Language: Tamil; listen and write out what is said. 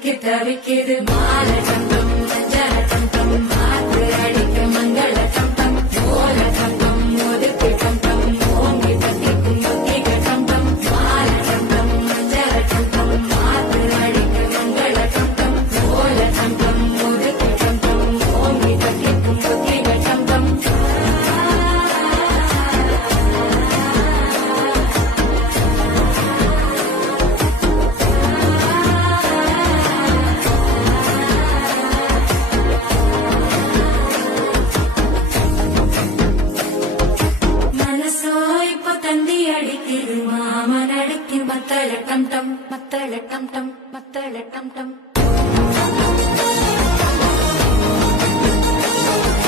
திக்கி தவிக்கிது மால சந்தம் சஞ்சர சந்தம் மாற்று அடிக்க மங்கள சந்தம் ஓல சந்தம் ஒதுக்கு சந்தம் ஓங்கி தட்டிக்கும் ஒத்திக சந்தம் மால சந்தம் சஞ்சர சந்தம் மாற்று அடிக்க மங்கள சந்தம் ஓல சந்தம் ஒதுக்கு சந்தம் ஓங்கி தட்டிக்கும் ஒத்திக சந்தம் அடிக்குது மாமன் அடிக்கு மத்தள டம் டம் மத்தள டம் டம் மத்தள டம் டம்